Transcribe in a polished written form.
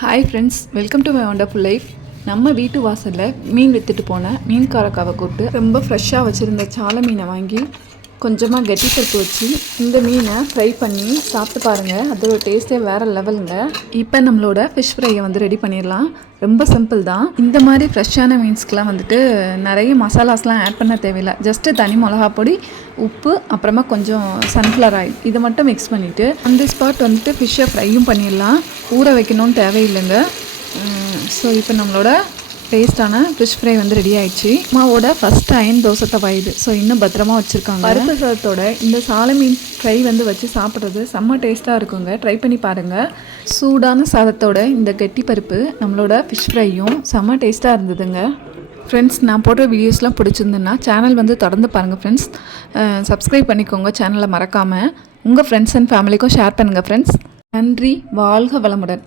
Hi friends, welcome to my wonderful life. நம்ம வீட்டு வாசலில் மீன் விற்றுட்டு போன மீன்காரக்காவை கூப்பிட்டு ரொம்ப ஃப்ரெஷ்ஷாக வச்சுருந்த சாலை மீனை வாங்கி கொஞ்சமாக கெட்டி பருப்பு வச்சு இந்த மீனை ஃப்ரை பண்ணி சாப்பிட்டு பாருங்கள். அதோட டேஸ்ட்டே வேறு லெவலுங்க. இப்போ நம்மளோட ஃபிஷ் ஃப்ரையை ரெடி பண்ணிடலாம். ரொம்ப சிம்பிள் தான். இந்த மாதிரி ஃப்ரெஷ்ஷான மீன்ஸ்க்கெலாம் நிறைய மசாலாஸ்லாம் ஆட் பண்ண தேவையில்லை. ஜஸ்ட்டு தனி மிளகா பொடி, உப்பு, அப்புறமா கொஞ்சம் சன்ஃப்ளவர் ஆயில் இதை மட்டும் மிக்ஸ் பண்ணிவிட்டு அந்த ஸ்பாட் ஃபிஷ்ஷை ஃப்ரையும் பண்ணிடலாம். ஊற வைக்கணும்னு தேவையில்லைங்க. ஸோ இப்போ நம்மளோட டேஸ்டான ஃபிஷ் ஃப்ரை ரெடி ஆயிடுச்சு. அம்மாவோட ஃபஸ்ட் அயன் தோசை தவா இது. ஸோ இன்னும் பத்திரமா வச்சுருக்காங்க. பருப்பு சாதத்தோட இந்த சாலை மீன் ஃப்ரை வச்சு சாப்பிட்றது செம்ம டேஸ்ட்டாக இருக்குங்க. ட்ரை பண்ணி பாருங்கள். சூடான சாதத்தோட இந்த கெட்டி பருப்பு நம்மளோட ஃபிஷ் ஃப்ரையும் செம்ம டேஸ்ட்டாக இருந்ததுங்க. ஃப்ரெண்ட்ஸ், நான் போடுற வீடியோஸ்லாம் பிடிச்சிருந்துன்னா சேனல் தொடர்ந்து பாருங்கள் ஃப்ரெண்ட்ஸ். சப்ஸ்கிரைப் பண்ணிக்கோங்க சேனலை மறக்காமல். உங்கள் ஃப்ரெண்ட்ஸ் அண்ட் ஃபேமிலிக்கும் ஷேர் பண்ணுங்கள் ஃப்ரெண்ட்ஸ். நன்றி. வாழ்க வளமுடன்.